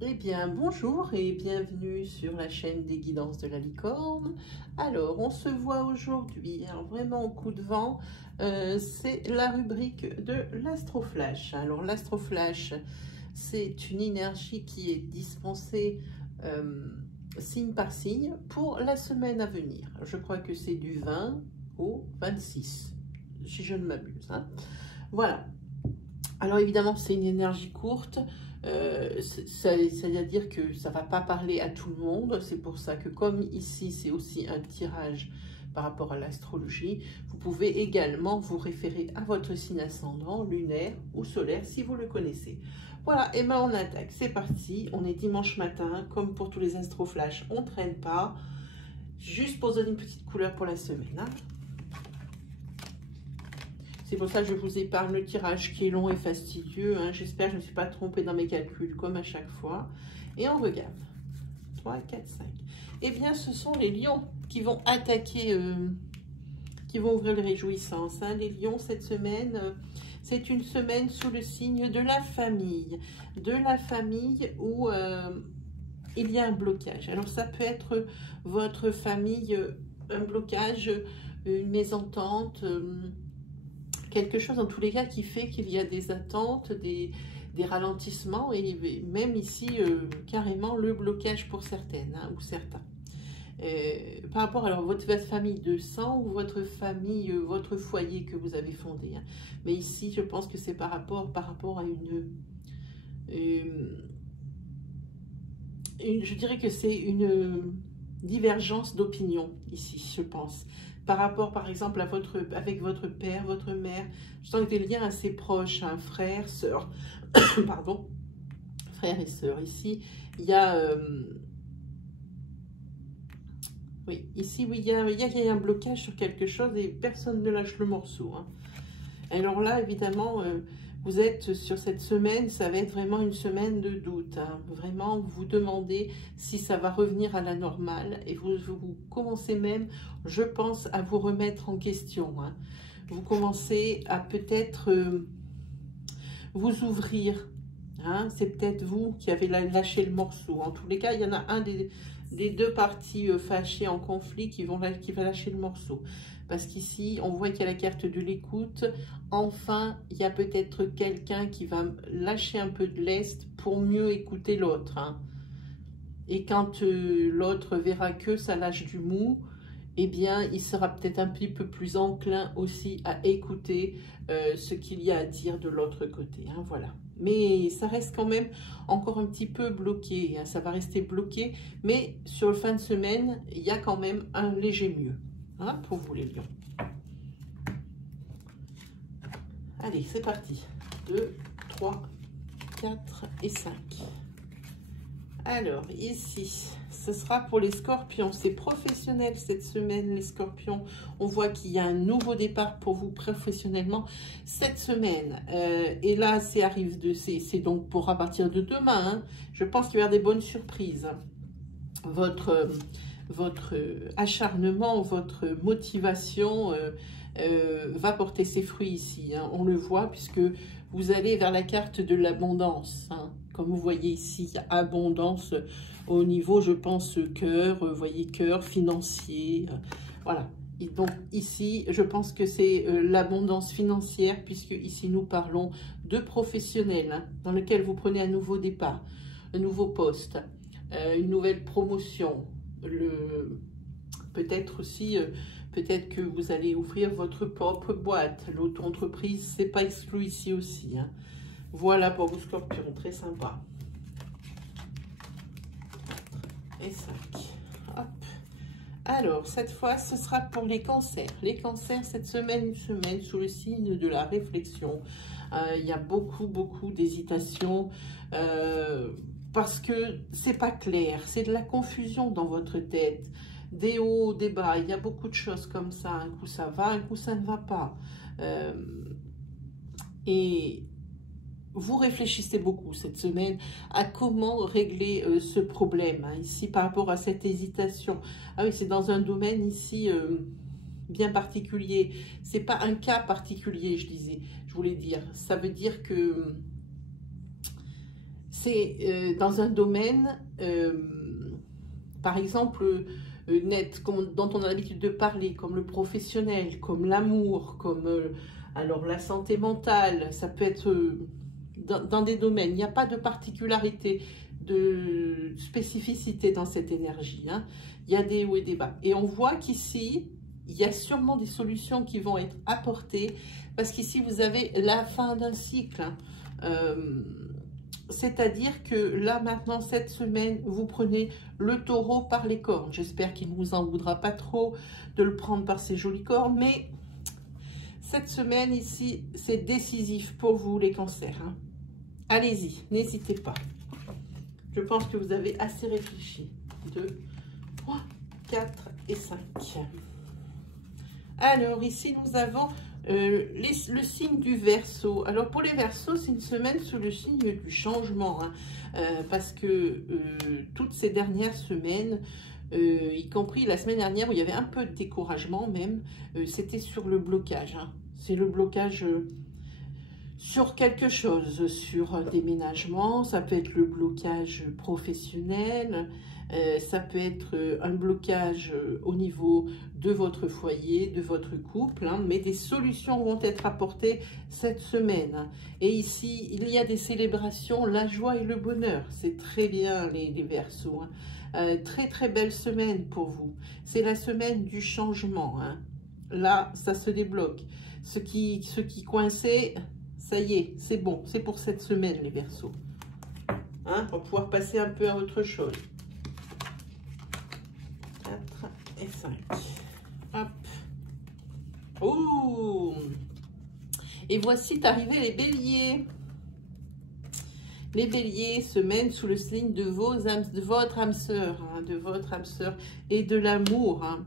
Eh bien, bonjour et bienvenue sur la chaîne des guidances de la licorne. Alors, on se voit aujourd'hui, alors vraiment au coup de vent, c'est la rubrique de l'Astroflash. Alors, l'Astroflash, c'est une énergie qui est dispensée signe par signe pour la semaine à venir. Je crois que c'est du 20 au 26, si je ne m'abuse, hein. Voilà. Alors évidemment, c'est une énergie courte, c'est-à-dire que ça ne va pas parler à tout le monde. C'est pour ça que comme ici, c'est aussi un tirage par rapport à l'astrologie, vous pouvez également vous référer à votre signe ascendant, lunaire ou solaire, si vous le connaissez. Voilà, et bien on attaque, c'est parti, on est dimanche matin, comme pour tous les astroflash, on ne traîne pas, juste pour donner une petite couleur pour la semaine, hein. C'est pour ça que je vous épargne le tirage qui est long et fastidieux, hein. J'espère que je ne me suis pas trompée dans mes calculs comme à chaque fois. Et on regarde. 3, 4, 5. Eh bien, ce sont les lions qui vont attaquer, qui vont ouvrir les réjouissances, hein. Les lions, cette semaine, c'est une semaine sous le signe de la famille. De la famille où il y a un blocage. Alors, ça peut être votre famille, un blocage, une mésentente, quelque chose en tous les cas qui fait qu'il y a des attentes, des ralentissements et même ici carrément le blocage pour certaines, hein, ou certains. Par rapport à votre famille de sang ou votre famille, votre foyer que vous avez fondé, hein. Mais ici je pense que c'est par rapport à je dirais que c'est une divergence d'opinion ici, je pense. Par rapport, par exemple, à avec votre père, votre mère, je sens des liens assez proches, hein, frères, sœurs, pardon, frères et sœurs. Ici, il y a, oui, ici, oui, il y a un blocage sur quelque chose et personne ne lâche le morceau, hein. Alors là, évidemment, vous êtes sur cette semaine, ça va être vraiment une semaine de doute, hein. Vraiment, vous vous demandez si ça va revenir à la normale et vous commencez même, je pense, à vous remettre en question, hein. Vous commencez à peut-être vous ouvrir, hein. C'est peut-être vous qui avez lâché le morceau. En tous les cas, il y en a un des deux parties fâchées en conflit qui va lâcher le morceau. Parce qu'ici, on voit qu'il y a la carte de l'écoute. Enfin, il y a peut-être quelqu'un qui va lâcher un peu de lest pour mieux écouter l'autre, hein. Et quand l'autre verra que ça lâche du mou, eh bien, il sera peut-être un petit peu plus enclin aussi à écouter ce qu'il y a à dire de l'autre côté, hein, voilà. Mais ça reste quand même encore un petit peu bloqué, hein, ça va rester bloqué, mais sur le fin de semaine, il y a quand même un léger mieux, hein, pour vous les lions. Allez, c'est parti. 2, 3, 4 et 5. Alors, ici, ce sera pour les scorpions. C'est professionnel cette semaine, les scorpions. On voit qu'il y a un nouveau départ pour vous professionnellement cette semaine. Et là, c'est donc pour à partir de demain, hein. Je pense qu'il va y avoir des bonnes surprises. Votre acharnement, votre motivation va porter ses fruits ici, hein. On le voit puisque vous allez vers la carte de l'abondance, hein. Comme vous voyez ici, il y a abondance au niveau, je pense, cœur, vous voyez, cœur, financier, voilà. Et donc ici, je pense que c'est l'abondance financière, puisque ici nous parlons de professionnels, hein, dans lequel vous prenez un nouveau départ, un nouveau poste, une nouvelle promotion, peut-être aussi, peut-être que vous allez ouvrir votre propre boîte, l'auto-entreprise, c'est pas exclu ici aussi, hein. Voilà pour vous scorpions, très sympa. Et 5. Hop. Alors, cette fois, ce sera pour les cancers. Les cancers, cette semaine, une semaine sous le signe de la réflexion. Il y a beaucoup d'hésitation parce que c'est pas clair. C'est de la confusion dans votre tête. Des hauts, des bas. Il y a beaucoup de choses comme ça. Un coup, ça va, un coup, ça ne va pas. Et vous réfléchissez beaucoup cette semaine à comment régler ce problème, hein, ici par rapport à cette hésitation. Ah oui, c'est dans un domaine ici bien particulier. C'est pas un cas particulier, je voulais dire. Ça veut dire que c'est dans un domaine, par exemple, net, dont on a l'habitude de parler, comme le professionnel, comme l'amour, comme alors la santé mentale, ça peut être dans des domaines. Il n'y a pas de particularité, de spécificité dans cette énergie, hein. Il y a des hauts et des bas. Et on voit qu'ici, il y a sûrement des solutions qui vont être apportées, parce qu'ici, vous avez la fin d'un cycle, hein. C'est-à-dire que là, maintenant, cette semaine, vous prenez le taureau par les cornes. J'espère qu'il ne vous en voudra pas trop de le prendre par ses jolies cornes, mais cette semaine, ici, c'est décisif pour vous, les cancers, hein. Allez-y, n'hésitez pas. Je pense que vous avez assez réfléchi. 2, 3, 4 et 5. Alors, ici, nous avons le signe du Verseau. Alors, pour les Verseaux, c'est une semaine sous le signe du changement, hein, parce que toutes ces dernières semaines, y compris la semaine dernière où il y avait un peu de découragement même, c'était sur le blocage, hein. C'est le blocage sur quelque chose, sur un déménagement, ça peut être le blocage professionnel, ça peut être un blocage au niveau de votre foyer, de votre couple, hein, mais des solutions vont être apportées cette semaine. Et ici, il y a des célébrations, la joie et le bonheur. C'est très bien les Verseaux, hein. Très très belle semaine pour vous. C'est la semaine du changement, hein. Là, ça se débloque. Ce qui coinçait, ça y est, c'est bon. C'est pour cette semaine, les Verseaux. Hein, pour pouvoir passer un peu à autre chose. 4 et 5. Hop. Ouh. Et voici arrivé les béliers. Les béliers, semaine sous le signe de votre âme sœur, hein, de votre âme sœur et de l'amour, hein.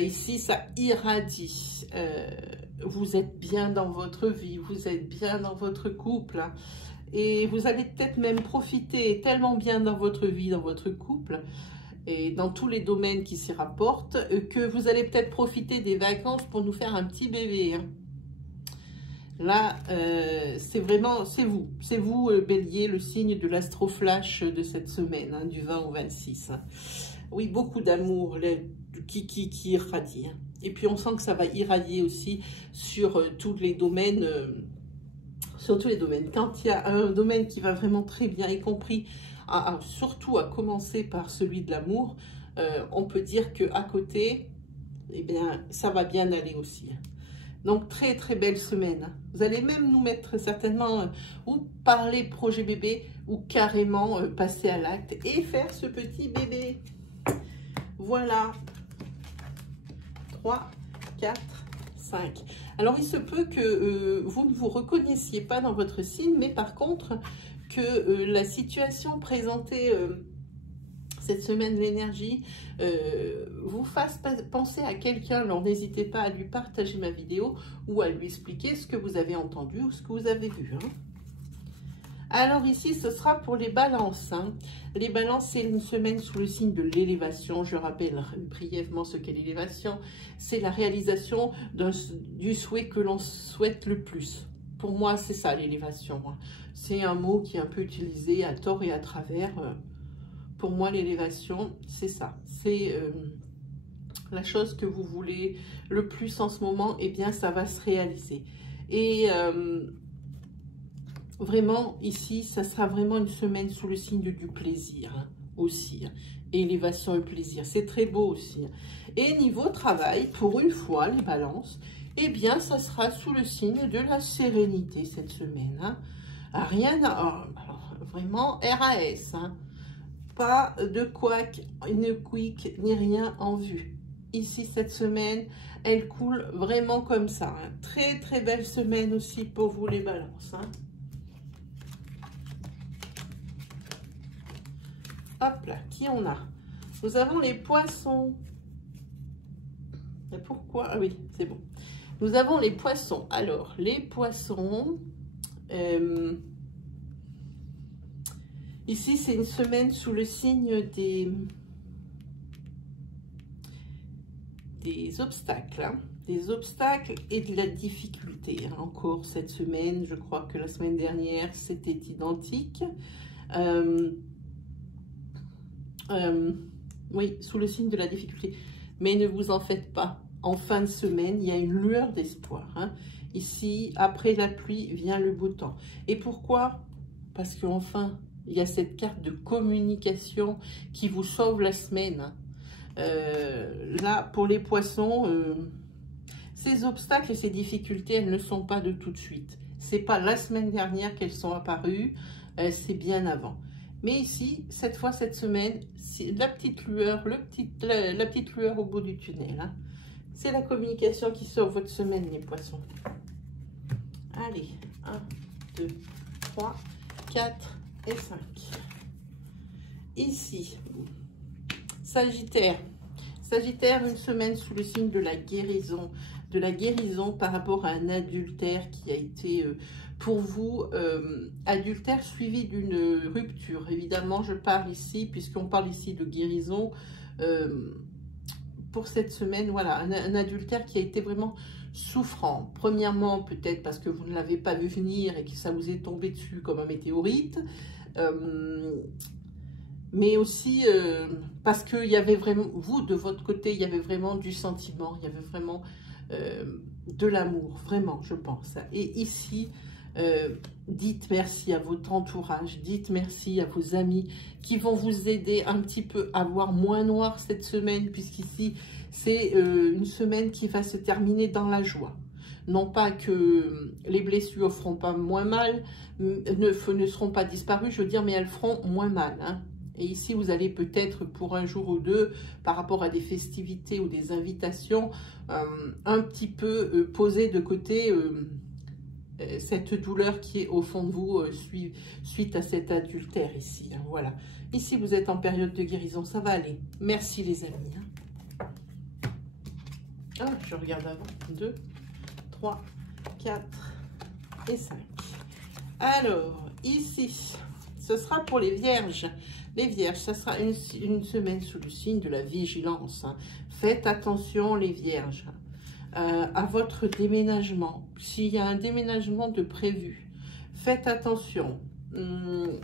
Ici, ça irradie. Vous êtes bien dans votre vie, vous êtes bien dans votre couple, hein, et vous allez peut-être même profiter tellement bien dans votre vie, dans votre couple, et dans tous les domaines qui s'y rapportent, que vous allez peut-être profiter des vacances pour nous faire un petit bébé, hein. Là, c'est vraiment, c'est vous Bélier, le signe de l'astroflash de cette semaine, hein, du 20 au 26. Hein. Oui, beaucoup d'amour qui irradie. Hein. Et puis on sent que ça va irradier aussi sur tous les domaines. Quand il y a un domaine qui va vraiment très bien, y compris, surtout à commencer par celui de l'amour, on peut dire qu'à côté, eh bien, ça va bien aller aussi. Donc, très, très belle semaine. Vous allez même nous mettre certainement ou parler projet bébé ou carrément passer à l'acte et faire ce petit bébé. Voilà. 3, 4, 5. Alors, il se peut que vous ne vous reconnaissiez pas dans votre signe, mais par contre, que la situation présentée cette semaine, l'énergie, vous fasse penser à quelqu'un. Alors, n'hésitez pas à lui partager ma vidéo ou à lui expliquer ce que vous avez entendu ou ce que vous avez vu. Hein. Alors ici, ce sera pour les balances. Hein. Les balances, c'est une semaine sous le signe de l'élévation. Je rappelle brièvement ce qu'est l'élévation. C'est la réalisation du souhait que l'on souhaite le plus. Pour moi, c'est ça l'élévation. Hein. C'est un mot qui est un peu utilisé à tort et à travers. Pour moi, l'élévation, c'est ça. C'est la chose que vous voulez le plus en ce moment, eh bien, ça va se réaliser. Et vraiment, ici, ça sera vraiment une semaine sous le signe du plaisir, hein, aussi. Hein. Élévation et plaisir, c'est très beau aussi. Hein. Et niveau travail, pour une fois, les balances, eh bien, ça sera sous le signe de la sérénité cette semaine. Hein. Rien à... Alors, vraiment, RAS, hein. Pas de couac, une quick, ni rien en vue. Ici, cette semaine, elle coule vraiment comme ça. Hein. Très, très belle semaine aussi pour vous, les balances. Hein. Hop là, qui on a? Nous avons les poissons. Et pourquoi? Ah oui, c'est bon. Nous avons les poissons. Alors, les poissons... ici, c'est une semaine sous le signe des obstacles. Hein. Des obstacles et de la difficulté. Hein. Encore cette semaine, je crois que la semaine dernière, c'était identique. Oui, sous le signe de la difficulté. Mais ne vous en faites pas. En fin de semaine, il y a une lueur d'espoir. Hein. Ici, après la pluie, vient le beau temps. Et pourquoi? Parce qu'enfin, il y a cette carte de communication qui vous sauve la semaine. Là, pour les poissons, ces obstacles et ces difficultés, elles ne sont pas de tout de suite. C'est pas la semaine dernière qu'elles sont apparues, c'est bien avant. Mais ici, cette fois, cette semaine, c'est la petite lueur, la petite lueur au bout du tunnel. Hein. C'est la communication qui sauve votre semaine, les poissons. Allez, 1, 2, 3, 4 et 5. Ici, Sagittaire. Sagittaire, une semaine sous le signe de la guérison par rapport à un adultère qui a été pour vous, adultère suivi d'une rupture. Évidemment, je parle ici, puisqu'on parle ici de guérison, pour cette semaine, voilà, un adultère qui a été vraiment souffrant. Premièrement, peut-être parce que vous ne l'avez pas vu venir et que ça vous est tombé dessus comme un météorite. Mais aussi parce qu'il y avait vraiment, vous de votre côté, il y avait vraiment du sentiment, il y avait vraiment de l'amour, vraiment, je pense. Et ici, dites merci à votre entourage, dites merci à vos amis qui vont vous aider un petit peu à voir moins noir cette semaine, puisqu'ici, c'est une semaine qui va se terminer dans la joie. Non pas que les blessures ne feront pas moins mal, ne seront pas disparues, je veux dire, mais elles feront moins mal, hein. Et ici, vous allez peut-être pour un jour ou deux, par rapport à des festivités ou des invitations, un petit peu poser de côté cette douleur qui est au fond de vous suite à cet adultère ici. Hein, voilà. Ici, vous êtes en période de guérison, ça va aller. Merci les amis. Hein. Ah, je regarde avant. 2, 3, 4 et 5. Alors, ici, ce sera pour les vierges. Les vierges, ça sera une semaine sous le signe de la vigilance. Hein. Faites attention les vierges à votre déménagement. S'il y a un déménagement de prévu, faites attention. Il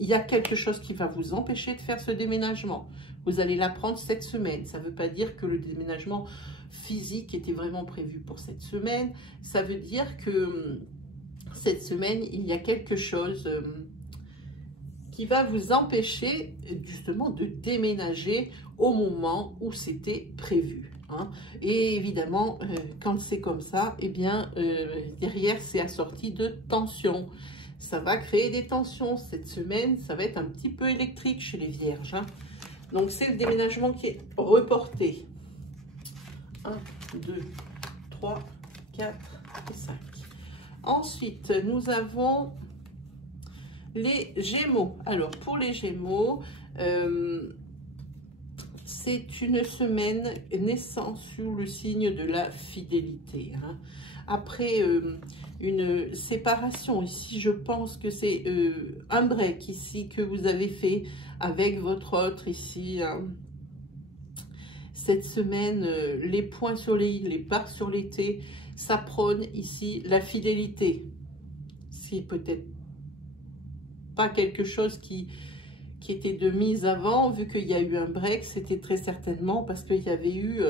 y a quelque chose qui va vous empêcher de faire ce déménagement. Vous allez l'apprendre cette semaine. Ça ne veut pas dire que le déménagement physique était vraiment prévu pour cette semaine. Ça veut dire que cette semaine, il y a quelque chose qui va vous empêcher justement de déménager au moment où c'était prévu. Hein. Et évidemment, quand c'est comme ça, eh bien, derrière, c'est assorti de tensions. Ça va créer des tensions. Cette semaine, ça va être un petit peu électrique chez les vierges. Hein. Donc, c'est le déménagement qui est reporté. 1, 2, 3, 4 et 5. Ensuite, nous avons les Gémeaux. Alors, pour les Gémeaux, c'est une semaine naissant sous le signe de la fidélité. Hein. Après une séparation, ici, je pense que c'est un break ici que vous avez fait avec votre autre ici. Hein. Cette semaine, les points sur les i, les barres sur les t, ça prône ici la fidélité. C'est peut-être pas quelque chose qui était de mise avant, vu qu'il y a eu un break, c'était très certainement parce qu'il y avait eu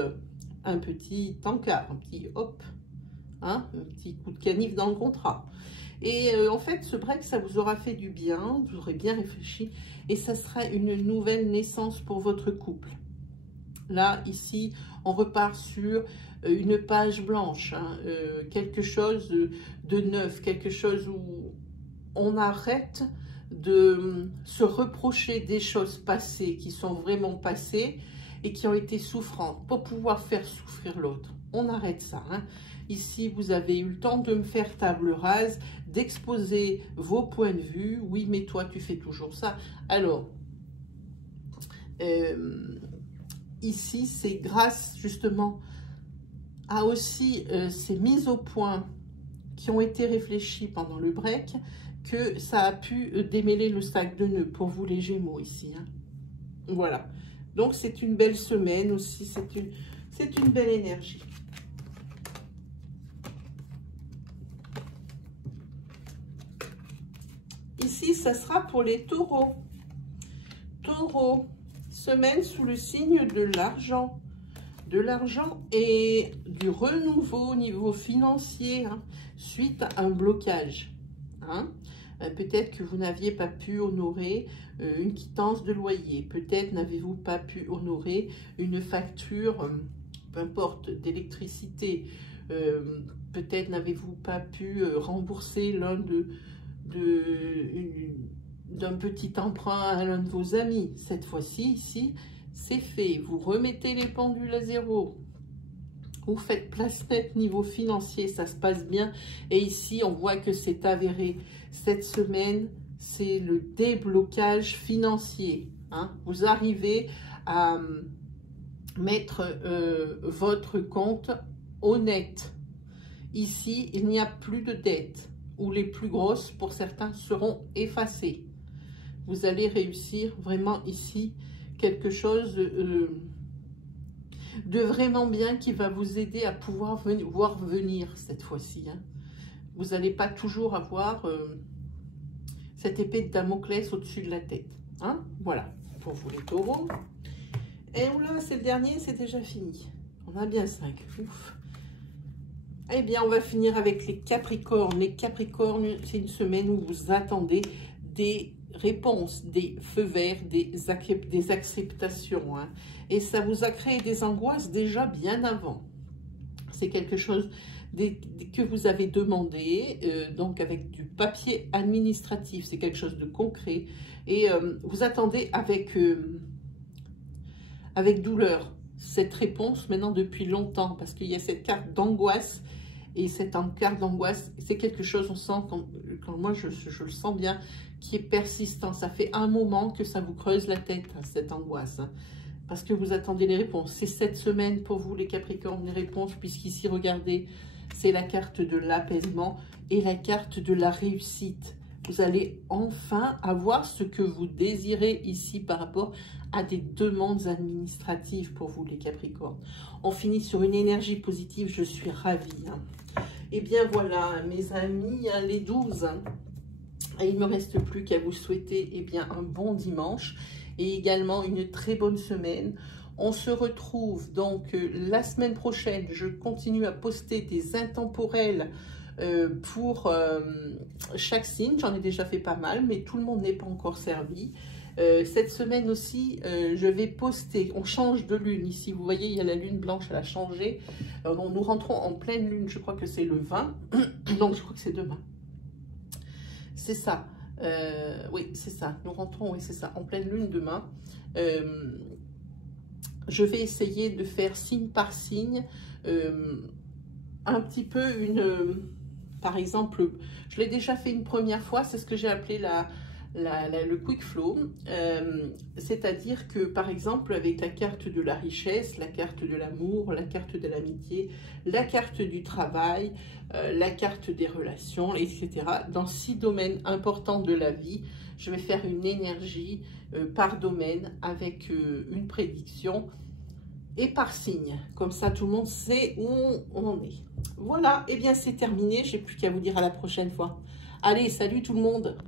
un petit encart, un petit hop, hein, un petit coup de canif dans le contrat. Et en fait, ce break, ça vous aura fait du bien, vous aurez bien réfléchi, et ça sera une nouvelle naissance pour votre couple. Là, ici, on repart sur une page blanche, hein, quelque chose de neuf, quelque chose où on arrête de se reprocher des choses passées qui sont vraiment passées et qui ont été souffrantes pour pouvoir faire souffrir l'autre. On arrête ça. Hein. Ici, vous avez eu le temps de me faire table rase, d'exposer vos points de vue. Oui, mais toi, tu fais toujours ça. Alors, ici, c'est grâce justement à aussi ces mises au point qui ont été réfléchies pendant le break que ça a pu démêler le sac de nœuds pour vous les Gémeaux ici. Hein. Voilà. Donc, c'est une belle semaine aussi. C'est une belle énergie. Ici, ça sera pour les taureaux. Taureau, semaine sous le signe de l'argent. De l'argent et du renouveau au niveau financier, hein, suite à un blocage. Hein. Peut-être que vous n'aviez pas pu honorer une quittance de loyer. Peut-être n'avez-vous pas pu honorer une facture, peu importe, d'électricité. Peut-être n'avez-vous pas pu rembourser l'un d'un petit emprunt à l'un de vos amis. Cette fois-ci, ici, c'est fait. Vous remettez les pendules à zéro. Vous faites place nette niveau financier, ça se passe bien. Et ici, on voit que c'est avéré. Cette semaine, c'est le déblocage financier. Hein. Vous arrivez à mettre votre compte honnête. Ici, il n'y a plus de dettes, ou les plus grosses, pour certains, seront effacées. Vous allez réussir vraiment ici quelque chose de vraiment bien qui va vous aider à pouvoir voir venir cette fois-ci. Hein. Vous n'allez pas toujours avoir cette épée de Damoclès au-dessus de la tête. Hein. Voilà, pour vous les taureaux. Et là, c'est le dernier, c'est déjà fini. On a bien 5. Ouf. Eh bien, on va finir avec les Capricornes. Les Capricornes, c'est une semaine où vous attendez des réponses, des feux verts, des acceptations. Hein. Et ça vous a créé des angoisses déjà bien avant. C'est quelque chose que vous avez demandé, donc avec du papier administratif. C'est quelque chose de concret. Et vous attendez avec douleur cette réponse maintenant depuis longtemps. Parce qu'il y a cette carte d'angoisse. Et cette carte d'angoisse, c'est quelque chose, on sent, quand moi je le sens bien, qui est persistant. Ça fait un moment que ça vous creuse la tête, cette angoisse. Hein, parce que vous attendez les réponses. C'est cette semaine pour vous, les Capricornes, les réponses, puisqu'ici, regardez, c'est la carte de l'apaisement et la carte de la réussite. Vous allez enfin avoir ce que vous désirez ici par rapport à des demandes administratives pour vous, les Capricornes. On finit sur une énergie positive, je suis ravie. Hein. Et bien voilà, mes amis, les 12. Hein. Et il ne me reste plus qu'à vous souhaiter un bon dimanche et également une très bonne semaine. On se retrouve donc la semaine prochaine. Je continue à poster des intemporels pour chaque signe. J'en ai déjà fait pas mal, mais tout le monde n'est pas encore servi. Cette semaine aussi, je vais poster, on change de lune ici, vous voyez, il y a la lune blanche, elle a changé. Nous rentrons en pleine lune, je crois que c'est le 20, donc je crois que c'est demain. C'est ça, oui, c'est ça, nous rentrons, oui, c'est ça, en pleine lune demain. Je vais essayer de faire signe par signe, un petit peu par exemple, je l'ai déjà fait une première fois, c'est ce que j'ai appelé le quick flow, c'est-à-dire que par exemple avec la carte de la richesse, la carte de l'amour, la carte de l'amitié, la carte du travail, la carte des relations, etc. Dans 6 domaines importants de la vie, je vais faire une énergie par domaine avec une prédiction et par signe. Comme ça, tout le monde sait où on en est. Voilà, et bien c'est terminé. J'ai plus qu'à vous dire à la prochaine fois. Allez, salut tout le monde!